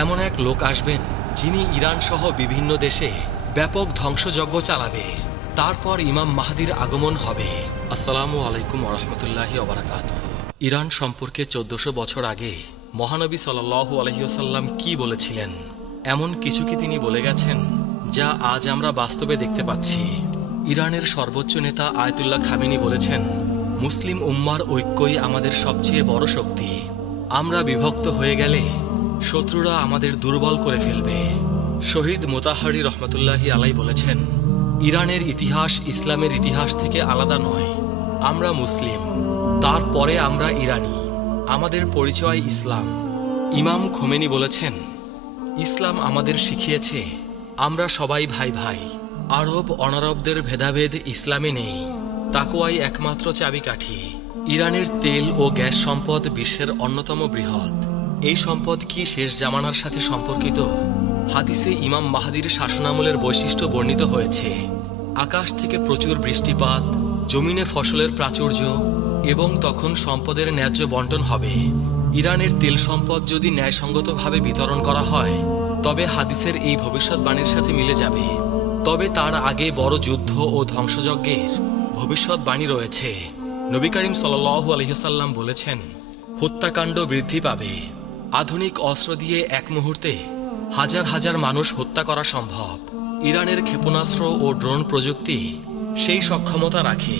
এমন এক লোক আসবেন যিনি ইরান সহ বিভিন্ন দেশে ব্যাপক ধ্বংসযজ্ঞ চালাবে। তারপর ইমাম মাহদির আগমন হবে। আসসালামু আলাইকুম ওরহমতুল্লাহি ওবারাকাতুহু। ইরান সম্পর্কে 1400 বছর আগে মহানবী সাল্লাল্লাহু আলাইহি ওয়াসাল্লাম কি বলেছিলেন, এমন কিছু কি তিনি বলে গেছেন যা আজ আমরা বাস্তবে দেখতে পাচ্ছি। ইরানের সর্বোচ্চ নেতা আয়াতুল্লাহ খামেনি বলেছেন, মুসলিম উম্মার ঐক্যই আমাদের সবচেয়ে বড় শক্তি। আমরা বিভক্ত হয়ে গেলে শত্রুরা আমাদের দুর্বল করে ফেলবে। শহীদ মোতাহারি রহমতুল্লাহি আলাই বলেছেন, ইরানের ইতিহাস ইসলামের ইতিহাস থেকে আলাদা নয়। আমরা মুসলিম, তারপরে আমরা ইরানি, আমাদের পরিচয় ইসলাম। ইমাম খোমেনি বলেছেন, ইসলাম আমাদের শিখিয়েছে আমরা সবাই ভাই ভাই। আরব অনারবদের ভেদাভেদ ইসলামে নেই, তাকওয়াই একমাত্র চাবিকাঠি। ইরানের তেল ও গ্যাস সম্পদ বিশ্বের অন্যতম বৃহৎ। এই সম্পদ কি শেষ জামানার সাথে সম্পর্কিত? হাদিসে ইমাম মাহদির শাসনামলের বৈশিষ্ট্য বর্ণিত হয়েছে। আকাশ থেকে প্রচুর বৃষ্টিপাত, জমিনে ফসলের প্রাচুর্য এবং তখন সম্পদের ন্যায্য বন্টন হবে। ইরানের তেল সম্পদ যদি ন্যায়সঙ্গতভাবে বিতরণ করা হয় তবে হাদিসের এই ভবিষ্যৎবাণীর সাথে মিলে যাবে। তবে তার আগে বড় যুদ্ধ ও ধ্বংসযজ্ঞের ভবিষ্যৎবাণী রয়েছে। নবী করিম সাল্লাল্লাহু আলাইহি ওয়াসাল্লাম বলেছেন, হত্যাকাণ্ড বৃদ্ধি পাবে। আধুনিক অস্ত্র দিয়ে এক মুহূর্তে হাজার হাজার মানুষ হত্যা করা সম্ভব। ইরানের ক্ষেপণাস্ত্র ও ড্রোন প্রযুক্তি সেই সক্ষমতা রাখে।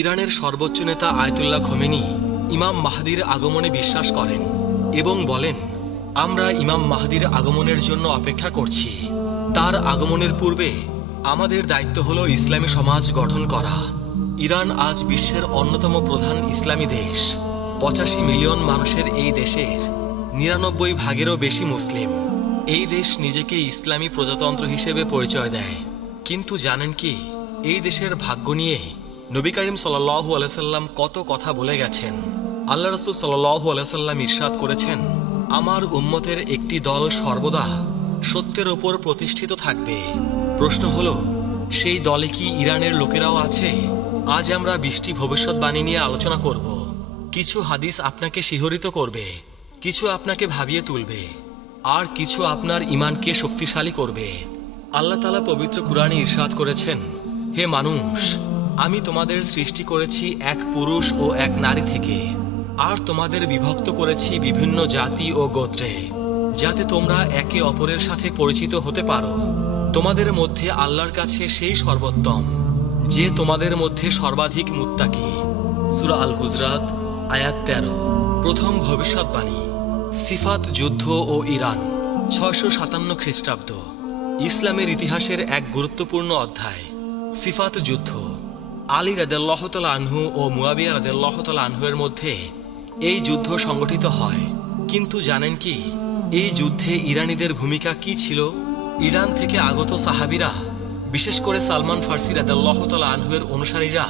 ইরানের সর্বোচ্চ নেতা আয়াতুল্লাহ খোমেনি ইমাম মাহদির আগমনে বিশ্বাস করেন এবং বলেন, আমরা ইমাম মাহদির আগমনের জন্য অপেক্ষা করছি। তার আগমনের পূর্বে আমাদের দায়িত্ব হল ইসলামী সমাজ গঠন করা। ইরান আজ বিশ্বের অন্যতম প্রধান ইসলামী দেশ। 85 মিলিয়ন মানুষের এই দেশের 99 ভাগেরও বেশি মুসলিম। এই দেশ নিজেকে ইসলামী প্রজাতন্ত্র হিসেবে পরিচয় দেয়। কিন্তু জানেন কি, এই দেশের ভাগ্য নিয়ে নবী করিম সাল্লাল্লাহু আলাইহি ওয়াসাল্লাম কত কথা বলে গেছেন। আল্লাহ রাসূল সাল্লাল্লাহু আলাইহি ওয়াসাল্লাম ইরশাদ করেছেন, আমার উম্মতের একটি দল সর্বদা সত্যের ওপর প্রতিষ্ঠিত থাকবে। প্রশ্ন হলো, সেই দলে কি ইরানের লোকেরাও আছে? আজ আমরা 20টি ভবিষ্যৎবাণী নিয়ে আলোচনা করব। কিছু হাদিস আপনাকে শিহরিত করবে, কিছু আপনাকে ভাবিয়ে তুলবে, আর কিছু আপনার ঈমানকে শক্তিশালী করবে। আল্লাহ তাআলা পবিত্র কুরআনে ইরশাদ করেছেন, হে মানুষ, আমি তোমাদের সৃষ্টি করেছি এক পুরুষ ও এক নারী থেকে, আর তোমাদের বিভক্ত করেছি বিভিন্ন জাতি ও গোত্রে, যাতে তোমরা একে অপরের সাথে পরিচিত হতে পারো। তোমাদের মধ্যে আল্লাহর কাছে সেই সর্বোত্তম যে তোমাদের মধ্যে সর্বাধিক মুত্তাকি। সূরা আল হুজরাত আয়াত 13। প্রথম ভবিষ্যৎবাণী, সিফাত যুদ্ধ ও ইরান, 657 খ্রিস্টাব্দ। ইসলামের ইতিহাসের এক গুরুত্বপূর্ণ অধ্যায়, সিফাত যুদ্ধ। আলী রাদিয়াল্লাহু তাআলা আনহু ও মুয়াবিয়া রাদিয়াল্লাহু তাআলা আনহুর মধ্যে এই যুদ্ধ সংগঠিত হয়। কিন্তু জানেন কি, এই যুদ্ধে ইরানিদের ভূমিকা কি ছিল? ইরান থেকে আগত সাহাবীরা, বিশেষ করে সালমান ফার্সি রাদিয়াল্লাহু তাআলা আনহুর অনুসারীরা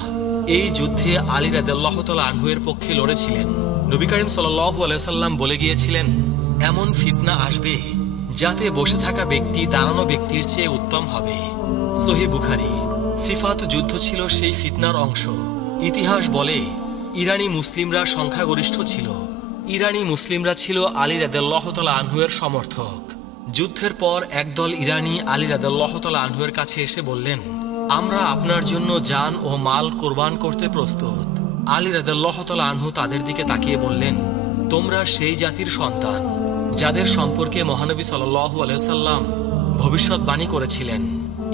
এই যুদ্ধে আলী রাদিয়াল্লাহু তাআলা আনহুর পক্ষে লড়েছিলেন। নবী করিম সাল্লাল্লাহু আলাইহি ওয়াসাল্লাম বলে গিয়েছিলেন, এমন ফিতনা আসবে যাতে বসে থাকা ব্যক্তি দাঁড়ানো ব্যক্তির চেয়ে উত্তম হবে। সহিহ বুখারী। সিফাত যুদ্ধ ছিল সেই ফিতনার অংশ। ইতিহাস বলে, ইরানি মুসলিমরা সংখ্যাগরিষ্ঠ ছিল। ইরানি মুসলিমরা ছিল আলী রাদিয়াল্লাহু তাআলা আনহুর সমর্থক। যুদ্ধের পর একদল ইরানি আলী রাদিয়াল্লাহু তাআলা আনহুর কাছে এসে বললেন, আমরা আপনার জন্য জান ও মাল কোরবান করতে প্রস্তুত। আলী রাদিয়াল্লাহু তাআলা আনহু তাদের দিকে তাকিয়ে বললেন, তোমরা সেই জাতির সন্তান যাদের সম্পর্কে মহানবী সাল্লাল্লাহু আলাইহি ওয়াসাল্লাম ভবিষ্যৎবাণী করেছিলেন।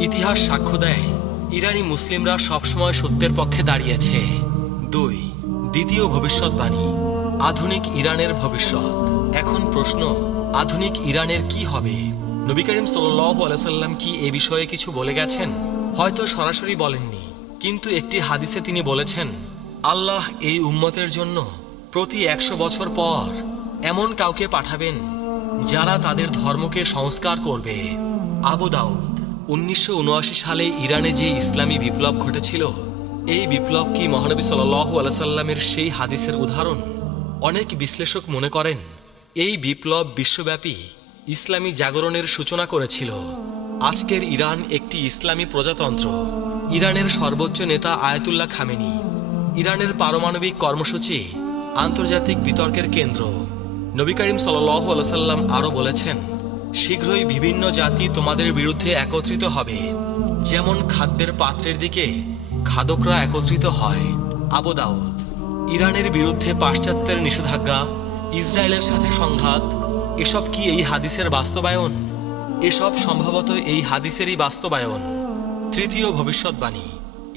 ইতিহাস সাক্ষ্য দেয়, ইরানি মুসলিমরা সবসময় সত্যের পক্ষে দাঁড়িয়েছে। 2. দ্বিতীয় ভবিষ্যৎবাণী, আধুনিক ইরানের ভবিষ্যৎ। এখন প্রশ্ন, আধুনিক ইরানের কি হবে? নবী করিম সাল্লাল্লাহু আলাইহি ওয়াসাল্লাম কি এ বিষয়ে কিছু বলে গেছেন? হয়তো সরাসরি বলেননি, কিন্তু একটি হাদিসে তিনি বলেছেন, আল্লাহ এই উম্মতের জন্য প্রতি 100 বছর পর এমন কাউকে পাঠাবেন যারা তাদের ধর্মকে সংস্কার করবে। আবু দাউদ। 1979 সালে ইরানে যে ইসলামী বিপ্লব ঘটেছিল, এই বিপ্লব কি মহানবী সাল্লাল্লাহু আলাইহি ওয়াসাল্লামের সেই হাদিসের উদাহরণ? অনেক বিশ্লেষক মনে করেন, এই বিপ্লব বিশ্বব্যাপী ইসলামী জাগরণের সূচনা করেছিল। আজকের ইরান একটি ইসলামী প্রজাতন্ত্র। ইরানের সর্বোচ্চ নেতা আয়াতুল্লাহ খামেনি। ইরানের পারমাণবিক কর্মসূচি আন্তর্জাতিক বিতর্কের কেন্দ্র। নবী করিম সাল্লাল্লাহু আলাইহি ওয়াসাল্লাম আরও বলেছেন, শীঘ্রই বিভিন্ন জাতি তোমাদের বিরুদ্ধে একত্রিত হবে, যেমন খাদ্যের পাত্রের দিকে খাদকরা একত্রিত হয়। আবু দাউদ। ইরানের বিরুদ্ধে পাশ্চাত্যের নিষেধাজ্ঞা, ইসরায়েলের সাথে সংঘাত, এসব কি এই হাদিসের বাস্তবায়ন? এসব সম্ভবত এই হাদিসেরই বাস্তবায়ন। তৃতীয় ভবিষ্যৎবাণী,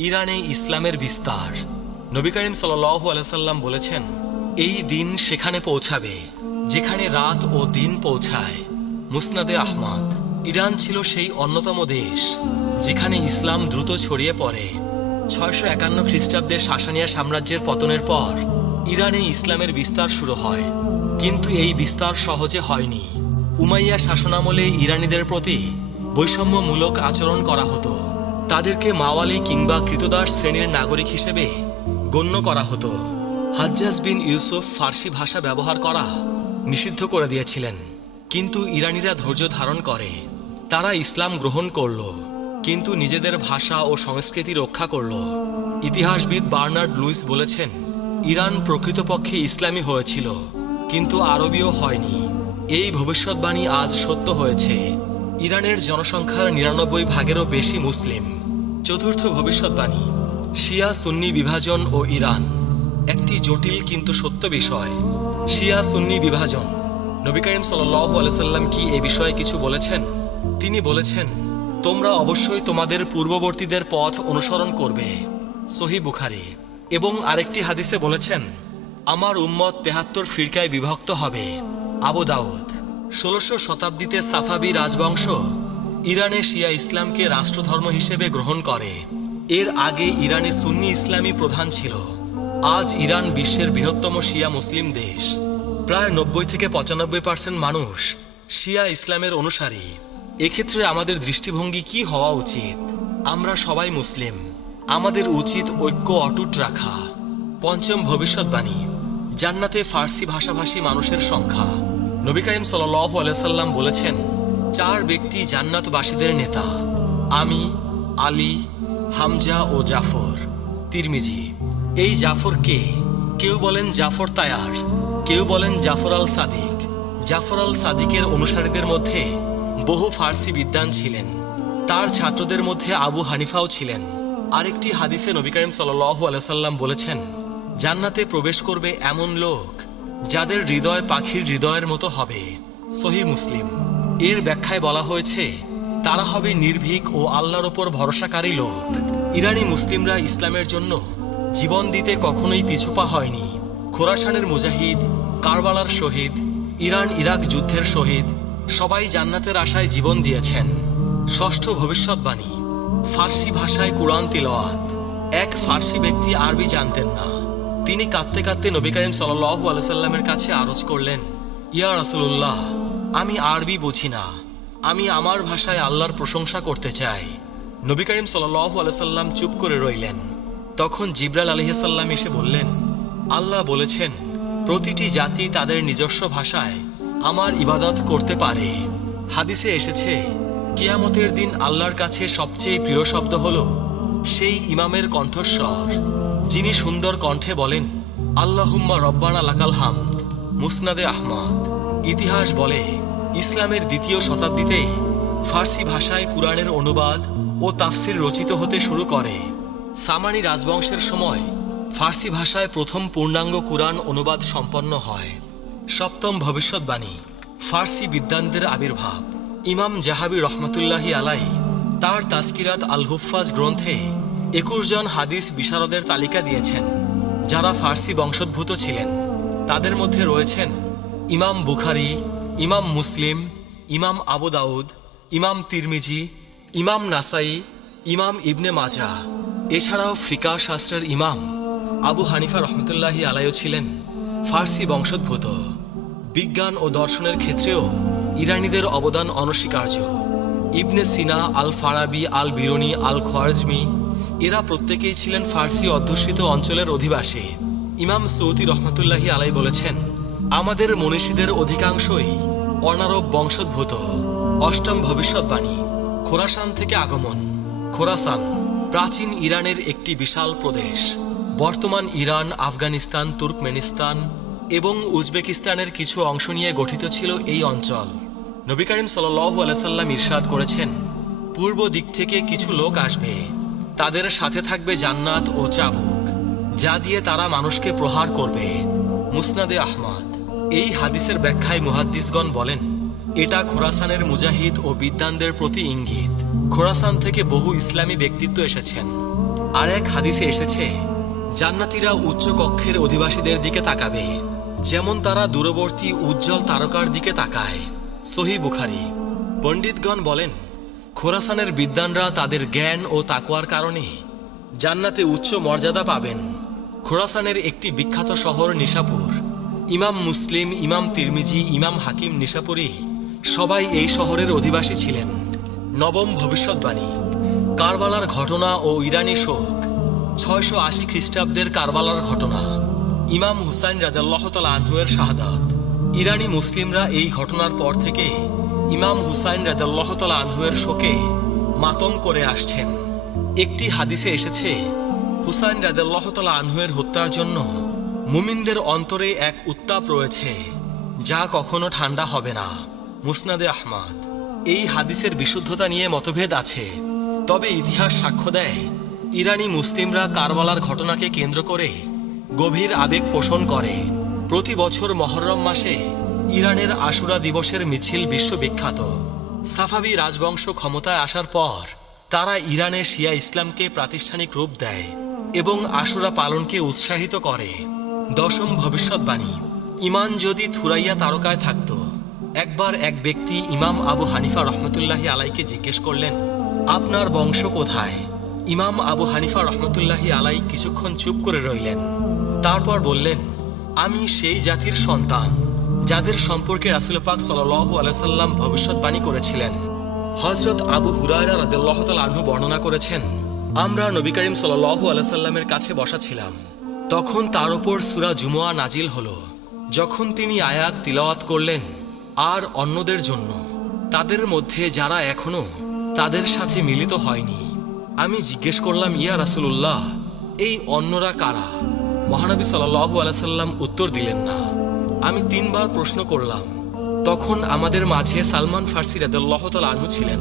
ইরানে ইসলামের বিস্তার। নবী করিম সাল্লাল্লাহু আলাইহি সাল্লাম বলেছেন, এই দিন সেখানে পৌঁছাবে যেখানে রাত ও দিন পৌঁছায়। মুসনাদে আহমদ। ইরান ছিল সেই অন্যতম দেশ যেখানে ইসলাম দ্রুত ছড়িয়ে পড়ে। 651 খ্রিস্টাব্দে সাসানিয়া সাম্রাজ্যের পতনের পর ইরানে ইসলামের বিস্তার শুরু হয়, কিন্তু এই বিস্তার সহজে হয়নি। উমাইয়া শাসনামলে ইরানিদের প্রতি বৈষম্যমূলক আচরণ করা হতো। তাদেরকে মাওয়ালি কিংবা কৃতদাস শ্রেণীর নাগরিক হিসেবে গণ্য করা হতো। হাজ্জাজ বিন ইউসুফ ফার্সি ভাষা ব্যবহার করা নিষিদ্ধ করে দিয়েছিলেন, কিন্তু ইরানিরা ধৈর্য ধারণ করে। তারা ইসলাম গ্রহণ করল, কিন্তু নিজেদের ভাষা ও সংস্কৃতি রক্ষা করল। ইতিহাসবিদ বার্নার্ড লুইস বলেছেন, ইরান প্রকৃতপক্ষে ইসলামী হয়েছিল, কিন্তু আরবীয় হয়নি। এই ভবিষ্যৎবাণী আজ সত্য হয়েছে। ইরানের জনসংখ্যার 99 ভাগেরও বেশি মুসলিম। চতুর্থ ভবিষ্যৎবাণী, শিয়া সুন্নি বিভাজন ও ইরান। একটি জটিল কিন্তু সত্য বিষয়। শিয়া সুন্নি বিভাজন। নবী করিম সাল্লাল্লাহু আলাইহি সাল্লাম কি এ বিষয়ে কিছু বলেছেন? তিনি বলেছেন, তোমরা অবশ্যই তোমাদের পূর্ববর্তীদের পথ অনুসরণ করবে। সহিহ বুখারী। এবং আরেকটি হাদিসে বলেছেন, আমার উম্মত 73 ফিরকায় বিভক্ত হবে। আবু দাউদ। 16 শতাব্দীতে সাফাবি রাজবংশ ইরানে শিয়া ইসলামকে রাষ্ট্রধর্ম হিসেবে গ্রহণ করে। এর আগে ইরানে সুন্নি ইসলামী প্রধান ছিল। আজ ইরান বিশ্বের বৃহত্তম শিয়া মুসলিম দেশ। প্রায় 90 থেকে 95% মানুষ শিয়া ইসলামের অনুসারী। এক্ষেত্রে আমাদের দৃষ্টিভঙ্গি কি হওয়া উচিত? আমরা সবাই মুসলিম, আমাদের উচিত ঐক্য অটুট রাখা। পঞ্চম ভবিষ্যৎবাণী, জান্নাতে ফার্সি ভাষাভাষী মানুষের সংখ্যা। নবী করিম সাল্লাল্লাহু আলাইহি সাল্লাম বলেছেন, 4 ব্যক্তি জান্নাতবাসীদের নেতা, আমি, আলী, হামজা ও জাফর। তিরমিজি। এই জাফর কে? কেউ বলেন জাফর তায়ার, কেউ বলেন জাফর আল সাদিক। জাফর আল সাদিকের অনুসারীদের মধ্যে বহু ফার্সি বিদ্বান ছিলেন। তার ছাত্রদের মধ্যে আবু হানিফাও ছিলেন। আরেকটি হাদিসে নবী করিম সাল্লাল্লাহু আলাইহি সাল্লাম বলেছেন, জান্নাতে প্রবেশ করবে এমন লোক যাদের হৃদয় পাখির হৃদয়ের মতো হবে। সহিহ মুসলিম। এর ব্যাখ্যায় বলা হয়েছে, তারা হবে নির্ভীক ও আল্লাহর ওপর ভরসাকারী লোক। ইরানি মুসলিমরা ইসলামের জন্য জীবন দিতে কখনোই পিছুপা হয়নি। খোরাসানের মুজাহিদ, কারবালার শহীদ, ইরান ইরাক যুদ্ধের শহীদ সবাই জান্নাতের আশায় জীবন দিয়েছেন। ষষ্ঠ ভবিষ্যৎবাণী, ফার্সি ভাষায় কুরআন তিলাওয়াত। এক ফার্সি ব্যক্তি আরবি জানতেন না। তিনি কাঁদতে কাঁদতে নবী করিম সাল্লাল্লাহু আলাইহি সাল্লামের কাছে আরজ করলেন, ইয়া রাসূলুল্লাহ, আমি আরবি বুঝি না, আমি আমার ভাষায় আল্লাহর প্রশংসা করতে চাই। নবী করিম সাল্লাল্লাহু আলাইহি সাল্লাম চুপ করে রইলেন। তখন জিবরাইল আলাইহিস সালাম এসে বললেন, আল্লাহ বলেছেন, প্রতিটি জাতি তাদের নিজস্ব ভাষায় আমার ইবাদত করতে পারে। হাদিসে এসেছে, কিয়ামতের দিন আল্লাহর কাছে সবচেয়ে প্রিয় শব্দ হল সেই ইমামের কণ্ঠস্বর যিনি সুন্দর কণ্ঠে বলেন, আল্লাহুম্মা রব্বানা লাকাল হামদ। মুসনাদে আহমদ। ইতিহাস বলে, ইসলামের 2য় শতাব্দীতেই ফার্সি ভাষায় কুরআনের অনুবাদ ও তাফসির রচিত হতে শুরু করে। সামানি রাজবংশের সময় ফার্সি ভাষায় প্রথম পূর্ণাঙ্গ কুরআন অনুবাদ সম্পন্ন হয়। সপ্তম ভবিষ্যৎবাণী, ফার্সি বিদ্বানদের আবির্ভাব। ইমাম জাহাবি রহমতুল্লাহি আলাইহি তার তাজকিরাত আল হুফাজ গ্রন্থে 21 জন হাদিস বিশারদের তালিকা দিয়েছেন যারা ফার্সি বংশোদ্ভূত ছিলেন। তাদের মধ্যে রয়েছেন ইমাম বুখারী, ইমাম মুসলিম, ইমাম আবু দাউদ, ইমাম তিরমিজি, ইমাম নাসাই, ইমাম ইবনে মাজাহ। এছাড়াও ফিকাহ শাস্ত্রের ইমাম আবু হানিফা রহমতুল্লাহি আলাইহি ছিলেন ফার্সি বংশোদ্ভূত। বিজ্ঞান ও দর্শনের ক্ষেত্রেও ইরানিদের অবদান অনস্বীকার্য। ইবনে সিনা, আল ফারাবি, আল বিরুনি, আল খোয়ারজমি এরা প্রত্যেকেই ছিলেন ফার্সি অধ্যুষিত অঞ্চলের অধিবাসী। ইমাম সৌদি রহমতুল্লাহি আলাইহি বলেছেন, আমাদের মনীষীদের অধিকাংশই অনারব বংশোদ্ভূত। অষ্টম ভবিষ্যৎবাণী, খোরাসান থেকে আগমন। খোরাসান প্রাচীন ইরানের একটি বিশাল প্রদেশ। বর্তমান ইরান, আফগানিস্তান, তুর্কমেনিস্তান এবং উজবেকিস্তানের কিছু অংশ নিয়ে গঠিত ছিল এই অঞ্চল। নবী করিম সাল্লাল্লাহু আলাইহি সাল্লাম ইরশাদ করেছেন, পূর্ব দিক থেকে কিছু লোক আসবে, তাদের সাথে থাকবে জান্নাত ও চাবুক, যা দিয়ে তারা মানুষকে প্রহার করবে। মুসনাদে আহমদ। এই হাদিসের ব্যাখ্যায় মুহাদ্দিসগণ বলেন, এটা খোরাসানের মুজাহিদ ও বিদ্বানদের প্রতি ইঙ্গিত। খোরাসান থেকে বহু ইসলামী ব্যক্তিত্ব এসেছেন। আর এক হাদিসে এসেছে, জান্নাতীরা উচ্চ কক্ষের অধিবাসীদের দিকে তাকাবে, যেমন তারা দূরবর্তী উজ্জ্বল তারকার দিকে তাকায়। সহিহ বুখারী। পণ্ডিতগণ বলেন, খোরাসানের বিদ্বানরা তাদের জ্ঞান ও তাকওয়ার কারণে জান্নাতে উচ্চ মর্যাদা পাবেন। খোরাসানের একটি বিখ্যাত শহর নিশাপুর। ইমাম মুসলিম, ইমাম তিরমিজি, ইমাম হাকিম নিশাপুরি সবাই এই শহরের অধিবাসী ছিলেন। নবম ভবিষ্যৎবাণী। কারবালার ঘটনা ও ইরানি শোক। 680 খ্রিস্টাব্দের কারবালার ঘটনা। ইমাম হুসাইন রাদিয়াল্লাহু তাআলা আনহু-এর শাহাদাত। ইরানি মুসলিমরা এই ঘটনার পর থেকে ইমাম হুসাইন রাদিয়াল্লাহু তাআলা আনহু-এর শোকে মাতম করে আসছেন। একটি হাদিসে এসেছে, হুসাইন রাদিয়াল্লাহু তাআলা আনহু-এর হত্যার জন্য মুমিনদের অন্তরে এক উত্তাপ রয়েছে, যা কখনো ঠান্ডা হবে না। মুসনাদে আহমদ। এই হাদিসের বিশুদ্ধতা নিয়ে মতভেদ আছে, তবে ইতিহাস সাক্ষ্য দেয় ইরানি মুসলিমরা কারবালার ঘটনাকে কেন্দ্র করে গভীর আবেগ পোষণ করে। প্রতি বছর মহররম মাসে ইরানের আশুরা দিবসের মিছিল বিশ্ববিখ্যাত। সাফাবি রাজবংশ ক্ষমতায় আসার পর তারা ইরানে শিয়া ইসলামকে প্রাতিষ্ঠানিক রূপ দেয় এবং আশুরা পালনকে উৎসাহিত করে। দশম ভবিষ্যৎবাণী। ইমান যদি থুরাইয়া তারকায় থাকত। একবার এক ব্যক্তি ইমাম আবু হানিফা রহমতুল্লাহি আলাইকে জিজ্ঞেস করলেন, আপনার বংশ কোথায়? ইমাম আবু হানিফা রহমতুল্লাহি আলাই কিছুক্ষণ চুপ করে রইলেন। তারপর বললেন, আমি সেই জাতির সন্তান যাদের সম্পর্কে রাসূল পাক সাল্লাল্লাহু আলাইহি সাল্লাম ভবিষ্যৎবাণী করেছিলেন। হযরত আবু হুরায়রা রাদিয়াল্লাহু তাআলা আনহু বর্ণনা করেছেন, আমরা নবী করিম সাল্লাল্লাহু আলাইহি সাল্লামের কাছে বসা ছিলাম। তখন তার উপর সূরা জুমুয়া নাজিল হলো। যখন তিনি আয়াত তিলাওয়াত করলেন, আর অন্যদের জন্য, তাদের মধ্যে যারা এখনো তাদের সাথে মিলিত হয়নি। আমি জিজ্ঞেস করলাম, ইয়া রাসূলুল্লাহ, এই অন্যরা কারা? মহানবী সাল্লাল্লাহু আলাইহি সাল্লাম উত্তর দিলেন না। আমি 3 বার প্রশ্ন করলাম। তখন আমাদের মাঝে সালমান ফার্সি রাদিয়াল্লাহু তাআলা আনহু ছিলেন।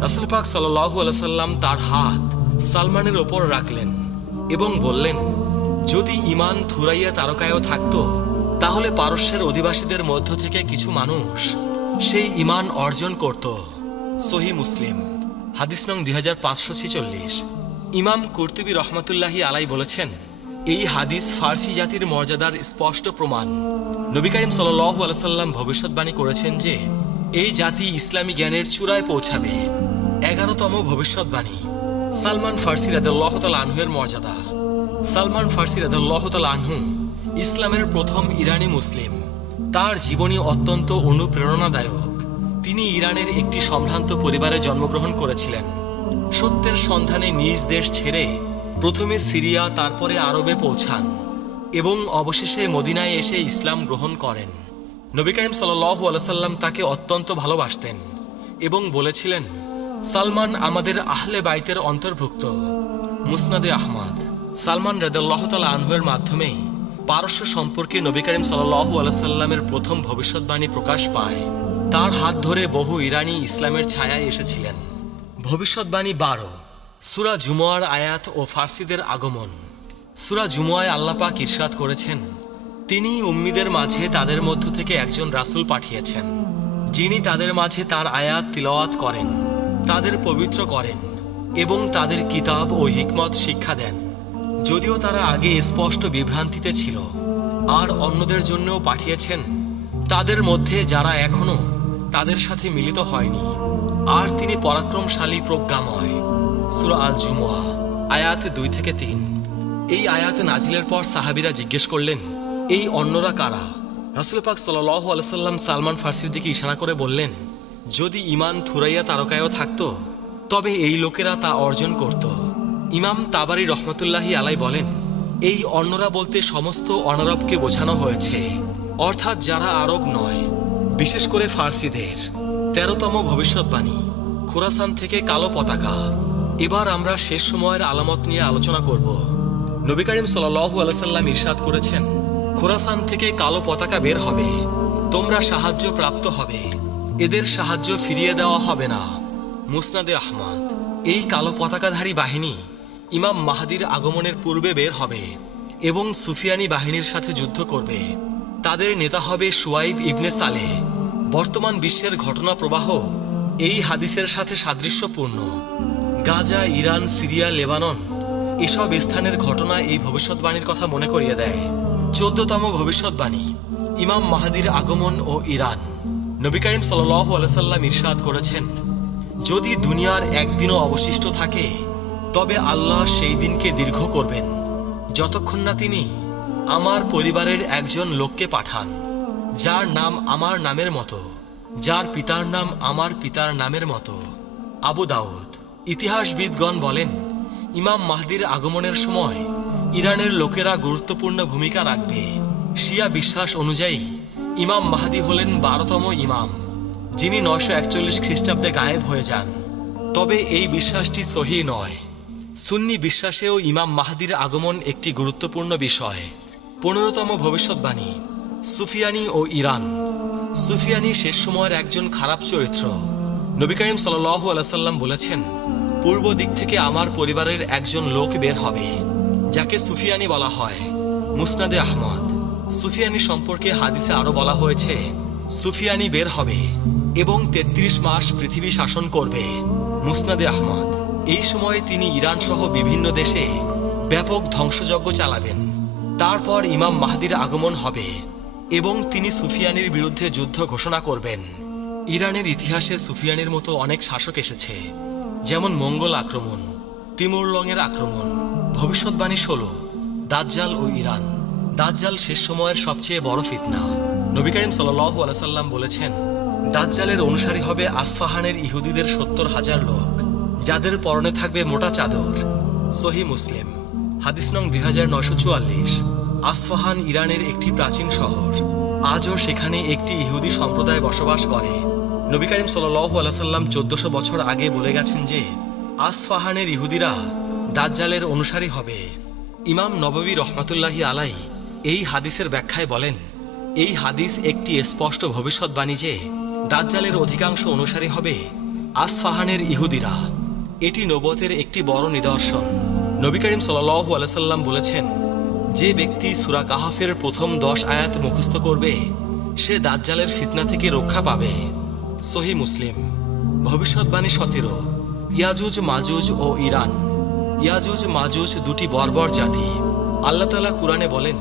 রাসূল পাক সাল্লাল্লাহু আলাইহি সাল্লাম তার হাত সালমানের ওপর রাখলেন এবং বললেন, যদি ঈমান থুরাইয়া তারকায়ও থাকতো, তাহলে পারস্যের অধিবাসীদের মধ্য থেকে কিছু মানুষ সেই ঈমান অর্জন করত। সহিহ মুসলিম। হাদিস নং 2546। ইমাম কুরতুবী রহমাতুল্লাহি আলাই বলেছেন, এই হাদিস ফার্সি জাতির মর্যাদার স্পষ্ট প্রমাণ। নবী করিম সাল্লাল্লাহু আলাইহি সাল্লাম ভবিষ্যৎবাণী করেছেন যে এই জাতি ইসলামী জ্ঞানের চূড়ায় পৌঁছাবে। 11তম ভবিষ্যৎবাণী। সালমান ফার্সি রাদিয়াল্লাহু তাআলা আনহু-এর মর্যাদা। সালমান ফার্সি রাদিয়াল্লাহু তাআলা আনহু ইসলামের প্রথম ইরানি মুসলিম। তার জীবনী অত্যন্ত অনুপ্রেরণাদায়ক। তিনি ইরানের একটি সম্ভ্রান্ত পরিবারে জন্মগ্রহণ করেছিলেন। সত্যের সন্ধানে নিজ দেশ ছেড়ে প্রথমে সিরিয়া, তারপরে আরবে পৌঁছান এবং অবশেষে মদিনায় এসে ইসলাম গ্রহণ করেন। নবী করিম সাল্লাল্লাহু আলাইহি সাল্লাম তাকে অত্যন্ত ভালোবাসতেন এবং বলেছিলেন, সালমান আমাদের আহলে বাইতের অন্তর্ভুক্ত। মুসনাদে আহমদ। সালমান রাদিয়াল্লাহু তাআলা আনহু-এর মাধ্যমেই পারস্য সম্পর্কে নবী করিম সাল্লাল্লাহু আলাইহি সাল্লামের প্রথম ভবিষ্যৎবাণী প্রকাশ পায়। তার হাত ধরে বহু ইরানি ইসলামের ছায়ায় এসেছিলেন। ভবিষ্যৎবাণী 12। সূরা জুমুয়ার আয়াত ও ফার্সিদের আগমন। সূরা জুমুয়ায় আল্লাহ পাক ইরশাদ করেছেন, তিনি উম্মীদের মাঝে তাদের মধ্য থেকে একজন রাসূল পাঠিয়েছেন, যিনি তাদের মাঝে তার আয়াত তিলাওয়াত করেন, তাদের পবিত্র করেন এবং তাদের কিতাব ও হিকমত শিক্ষা দেন, যদিও তারা আগে স্পষ্ট বিভ্রান্তিতে ছিল। আর অন্যদের জন্যও পাঠিয়েছেন তাদের মধ্যে যারা এখনো তাদের সাথে মিলিত হয়নি। আর তিনি পরাক্রমশালী, প্রজ্ঞাময়। সূরা আল জুমুয়া আয়াত 2 থেকে 3। এই আয়াত নাজিলের পর সাহাবীরা জিজ্ঞেস করলেন, এই অন্যরা কারা? রাসূল পাক সাল্লাল্লাহু আলাইহি সাল্লাম সালমান ফার্সির দিকে ইশারা করে বললেন, যদি ঈমান থুরাইয়া তারকায়ও থাকতো, তবে এই লোকেরা তা অর্জন করত। ইমাম তাবারি রহমতুল্লাহি আলাই বলেন, এই অন্যরা বলতে সমস্ত অনারবকে বোঝানো হয়েছে, অর্থাৎ যারা আরব নয়, বিশেষ করে ফার্সিদের। 13তম ভবিষ্যৎবাণী। খোরাসান থেকে কালো পতাকা। এবার আমরা শেষ সময়ের আলামত নিয়ে আলোচনা করব। নবী করিম সাল্লাল্লাহু আলাইহি সাল্লাম ইরশাদ করেছেন, খোরাসান থেকে কালো পতাকা বের হবে, তোমরা সাহায্য প্রাপ্ত হবে এদের সাহায্য ফিরিয়ে দেওয়া হবে না। মুসনাদে আহমদ। এই কালো পতাকাধারী বাহিনী ইমাম মাহদির আগমনের পূর্বে বের হবে এবং সুফিয়ানি বাহিনীর সাথে যুদ্ধ করবে। তাদের নেতা হবে শুয়াইব ইবনে সালেহ। বর্তমান বিশ্বের ঘটনা প্রবাহ এই হাদিসের সাথে সাদৃশ্যপূর্ণ। গাজা, ইরান, সিরিয়া, লেবানন এসব স্থানের ঘটনা এই ভবিষ্যৎবাণীর কথা মনে করিয়ে দেয়। 14তম ভবিষ্যৎবাণী, ইমাম মাহদির আগমন ও ইরান। নবী করিম সাল্লাল্লাহু আলাইহি সাল্লাম ইরশাদ করেছেন, যদি দুনিয়ার একদিনও অবশিষ্ট থাকে তবে আল্লাহ সেই দিনকে দীর্ঘ করবেন যতক্ষণ না তিনি আমার পরিবারের একজন লোককে পাঠান, যার নাম আমার নামের মতো, যার পিতার নাম আমার পিতার নামের মতো। আবু দাউদ। ইতিহাসবিদগণ বলেন, ইমাম মাহদির আগমনের সময় ইরানের লোকেরা গুরুত্বপূর্ণ ভূমিকা রাখবে। শিয়া বিশ্বাস অনুযায়ী ইমাম মাহদি হলেন 12তম ইমাম, যিনি 941 খ্রিস্টাব্দে গায়েব হয়ে যান। তবে এই বিশ্বাসটি সহি নয়। সুন্নি বিশ্বাসেও ইমাম মাহদির আগমন একটি গুরুত্বপূর্ণ বিষয়। 15তম ভবিষ্যৎবাণী, সুফিয়ানি ও ইরান। সুফিয়ানি শেষ সময়ের একজন খারাপ চরিত্র। নবী করিম সাল্লাল্লাহু আলাইহি সাল্লাম বলেছেন, পূর্ব দিক থেকে আমার পরিবারের একজন লোক বের হবে, যাকে সুফিয়ানি বলা হয়। মুসনাদে আহমদ। সুফিয়ানি সম্পর্কে হাদিসে আরো বলা হয়েছে, সুফিয়ানি বের হবে এবং 33 মাস পৃথিবী শাসন করবে। মুসনাদে আহমদ। এই সময়ে তিনি ইরান সহ বিভিন্ন দেশে ব্যাপক ধ্বংসযজ্ঞ চালাবেন। তারপর ইমাম মাহদির আগমন হবে এবং তিনি সুফিয়ানির বিরুদ্ধে যুদ্ধ ঘোষণা করবেন। ইরানের ইতিহাসে সুফিয়ানির মতো অনেক শাসক এসেছে, যেমন মঙ্গল আক্রমণ, তিমুর লংয়ের আক্রমণ। ভবিষ্যৎবাণী 16, দাজ্জাল ও ইরান। দাজ্জাল শেষ সময়ের সবচেয়ে বড় ফিতনা। নবী করিম সাল্লাল্লাহু আলাইহি সাল্লাম বলেছেন, দাজ্জালের অনুসারী হবে আসফাহানের ইহুদিদের 70,000 লোক, যাদের পরনে থাকবে মোটা চাদর। সহি মুসলিম। হাদিস নং 2944। আসফাহান ইরানের একটি প্রাচীন শহর। আজও সেখানে একটি ইহুদি সম্প্রদায় বসবাস করে। নবী করিম সাল্লাল্লাহু আলাইহি সাল্লাম 1400 বছর আগে বলে গেছেন যে আসফাহানের ইহুদিরা দাজ্জালের অনুসারী হবে। ইমাম নববী রহমাতুল্লাহি আলাই এই হাদিসের ব্যাখ্যায় বলেন, এই হাদিস একটি স্পষ্ট ভবিষ্যৎবাণী যে দাজ্জালের অধিকাংশ অনুসারী হবে আসফাহানের ইহুদিরা। এটি নবুয়তের একটি বড় নিদর্শন। নবী করিম সাল্লাল্লাহু আলাইহি সাল্লাম বলেছেন, যে ব্যক্তি সূরা কাহাফের প্রথম 10 আয়াত মুখস্থ করবে সে দাজ্জালের ফিতনা থেকে রক্ষা পাবে। সহি মুসলিম। ভবিষ্যৎবাণী 17, ইয়াজুজ মাজুজ ও ইরান। ইয়াজুজ মাজুজ দুটি বর্বর জাতি। আল্লাহ তাআলা কুরআনে বলেন,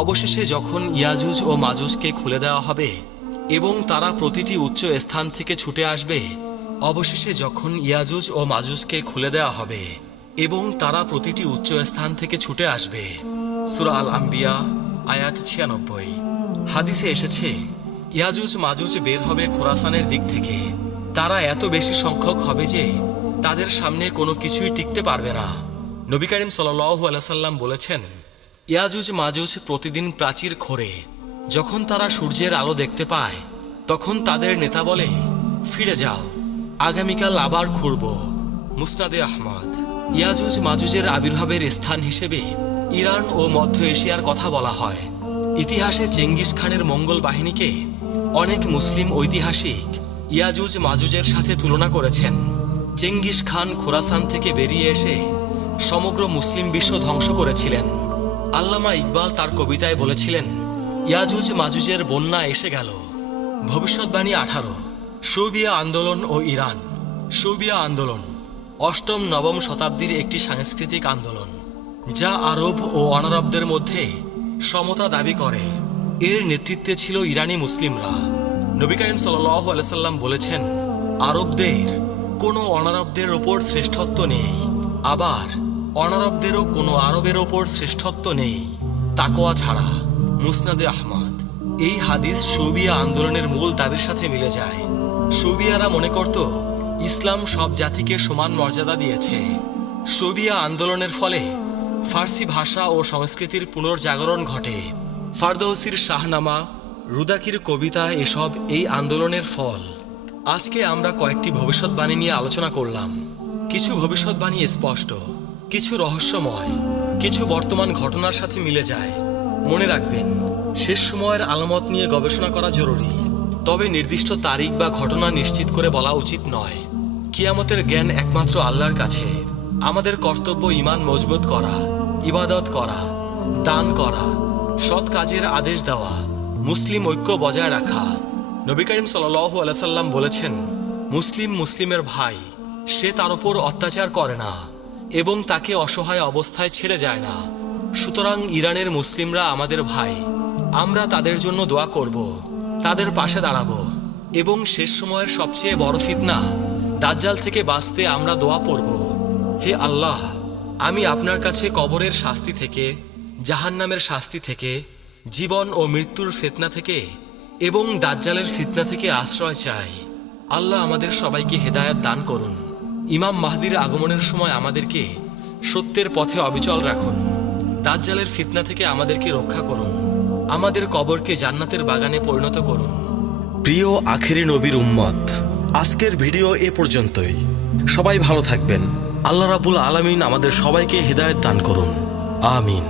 অবশেষে যখন ইয়াজুজ ও মাজুজকে খুলে দেওয়া হবে এবং তারা প্রতিটি উচ্চ স্থান থেকে ছুটে আসবে। অবশেষে যখন ইয়াজুজ ও মাজুজকে খুলে দেওয়া হবে এবং তারা প্রতিটি উচ্চ স্থান থেকে ছুটে আসবে। সূরা আল আম্বিয়া আয়াত 96। হাদিসে এসেছে, ইয়াজুজ মাজুজ বের হবে খোরাসানের দিক থেকে। তারা এত বেশি সংখ্যক হবে যে তাদের সামনে কোনো কিছুই টিকতে পারবে না। নবী করিম সাল্লাল্লাহু আলাইহি সাল্লাম বলেছেন, ইয়াজুজ মাজুজ প্রতিদিন প্রাচীর খোঁড়ে। যখন তারা সূর্যের আলো দেখতে পায় তখন তাদের নেতা বলে, ফিরে যাও, আগামীকাল আবার খুঁড়ব। মুসনাদে আহমদ। ইয়াজুজ মাজুজের আবির্ভাবের স্থান হিসেবে ইরান ও মধ্য এশিয়ার কথা বলা হয়। ইতিহাসে চেঙ্গিস খানের মঙ্গল বাহিনীকে অনেক মুসলিম ঐতিহাসিক ইয়াজুজ মাজুজের সাথে তুলনা করেছেন। চেঙ্গিস খান খোরাসান থেকে বেরিয়ে এসে সমগ্র মুসলিম বিশ্ব ধ্বংস করেছিলেন। আল্লামা ইকবাল তার কবিতায় বলেছিলেন, ইয়াজুজ মাজুজের বন্যা এসে গেল। ভবিষ্যৎবাণী 18, শৌবিয়া আন্দোলন ও ইরান। শৌবিয়া আন্দোলন 8ম-9ম শতাব্দীর একটি সাংস্কৃতিক আন্দোলন, যা আরব ও অনারবদের মধ্যে সমতা দাবি করে। এর নেতৃত্বে ছিল ইরানি মুসলিমরা। নবী করিম সাল্লাল্লাহু আলাইহি সাল্লাম বলেছেন, আরবদের কোনো অনারবদের ওপর শ্রেষ্ঠত্ব নেই, আবার অনারবদেরও কোনো আরবের ওপর শ্রেষ্ঠত্ব নেই, তাকওয়া ছাড়া। মুসনাদে আহমদ। এই হাদিস শৌবিয়া আন্দোলনের মূল দাবির সাথে মিলে যায়। শৌবিয়ারা মনে করত ইসলাম সব জাতিকে সমান মর্যাদা দিয়েছে। শৌবিয়া আন্দোলনের ফলে ফার্সি ভাষা ও সংস্কৃতির পুনর্জাগরণ ঘটে। ফারদৌসির শাহনামা, রুদাকির কবিতা এসব এই আন্দোলনের ফল। আজকে আমরা কয়েকটি ভবিষ্যৎবাণী নিয়ে আলোচনা করলাম। কিছু ভবিষ্যৎবাণী স্পষ্ট, কিছু রহস্যময়, কিছু বর্তমান ঘটনার সাথে মিলে যায়। মনে রাখবেন, শেষ সময়ের আলামত নিয়ে গবেষণা করা জরুরি, তবে নির্দিষ্ট তারিখ বা ঘটনা নিশ্চিত করে বলা উচিত নয়। কিয়ামতের জ্ঞান একমাত্র আল্লাহর কাছে। আমাদের কর্তব্য ঈমান মজবুত করা, ইবাদত করা, দান করা, সৎ কাজের আদেশ দেওয়া, মুসলিম ঐক্য বজায় রাখা। নবী করিম সাল্লাল্লাহু আলাইহি সাল্লাম বলেছেন, মুসলিম মুসলিমের ভাই, সে তার উপর অত্যাচার করে না এবং তাকে অসহায় অবস্থায় ছেড়ে যায় না। সুতরাং ইরানের মুসলিমরা আমাদের ভাই। আমরা তাদের জন্য দোয়া করব, তাদের পাশে দাঁড়াবো এবং শেষ সময়ের সবচেয়ে বড় ফিতনা দাজ্জাল থেকে বাঁচতে আমরা দোয়া পড়ব। হে আল্লাহ, আমি আপনার কাছে কবরের শাস্তি থেকে, জাহান্নামের শাস্তি থেকে, জীবন ও মৃত্যুর ফিতনা থেকে এবং দাজ্জালের ফিতনা থেকে আশ্রয় চাই। আল্লাহ আমাদের সবাইকে হেদায়েত দান করুন। ইমাম মাহদির আগমনের সময় আমাদেরকে সত্যের পথে অবিচল রাখুন। দাজ্জালের ফিতনা থেকে আমাদেরকে রক্ষা করুন। আমাদের কবরকে জান্নাতের বাগানে পরিণত করুন। প্রিয় আখেরি নবীর উম্মত, আজকের ভিডিও এ পর্যন্তই। সবাই ভালো থাকবেন। আল্লাহ রাব্বুল আলামিন আমাদের সবাইকে হেদায়েত দান করুন। আমিন।